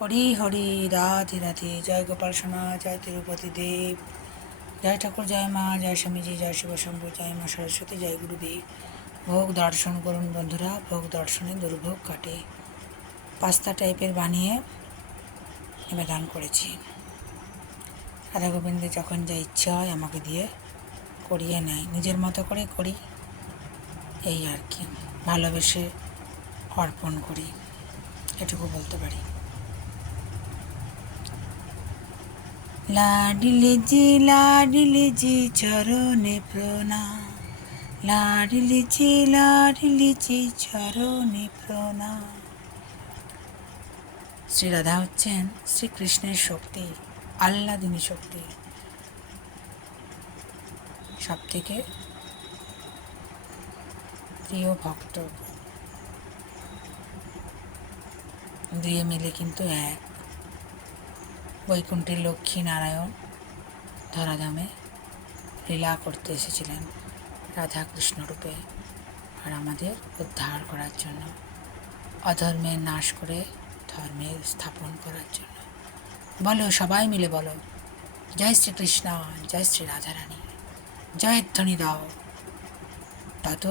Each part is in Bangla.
হরি হরি, রাধে রাধে। জয় গোপাল সোনা, জয় তিরুপতি দেব, জয় ঠাকুর, জয় মা, জয় স্বামীজি, জয় শিবশম্ভু, জয় মা সরস্বতী, জয় গুরুদেব। ভোগ দর্শন করুন বন্ধুরা, ভোগ দর্শনে দুর্ভোগ কাটে। পাস্তা টাইপের বানিয়ে নিবেদন করেছি। রাধা গোবিন্দের যখন যা ইচ্ছা হয় আমাকে দিয়ে করিয়ে নেয়, নিজের মতো করে করি, এই আর কি। ভালোবেসে অর্পণ করি, এটুকু বলতে পারি। লাডলি জি চরণে প্রণাম, লাডলি জি চরণে প্রণাম। শ্রী রাধা হচ্ছেন শ্রীকৃষ্ণের শক্তি, আহ্লাদিনী শক্তি, সব থেকে প্রিয় ভক্ত। দুয়ে মিলে কিন্তু এক। বৈকুণ্ঠের লক্ষ্মী নারায়ণ ধরাধামে লীলা করতে এসেছিলেন রাধা কৃষ্ণ রূপে, আর আমাদের উদ্ধার করার জন্য, অধর্মের নাশ করে ধর্মের স্থাপন করার জন্য। বলো, সবাই মিলে বলো, জয় শ্রীকৃষ্ণ, জয় শ্রী রাধারানী, জয়ধ্বনি দাও। তত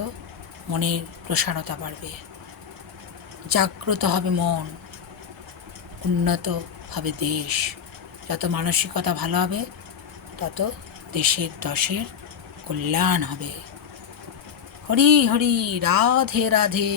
মনের প্রসারতা বাড়বে, জাগ্রত হবে মন, উন্নত হবে দেশ। যত মানসিকতা ভালো হবে তত দেশের দশের কল্যাণ হবে। হরি হরি, রাধে রাধে।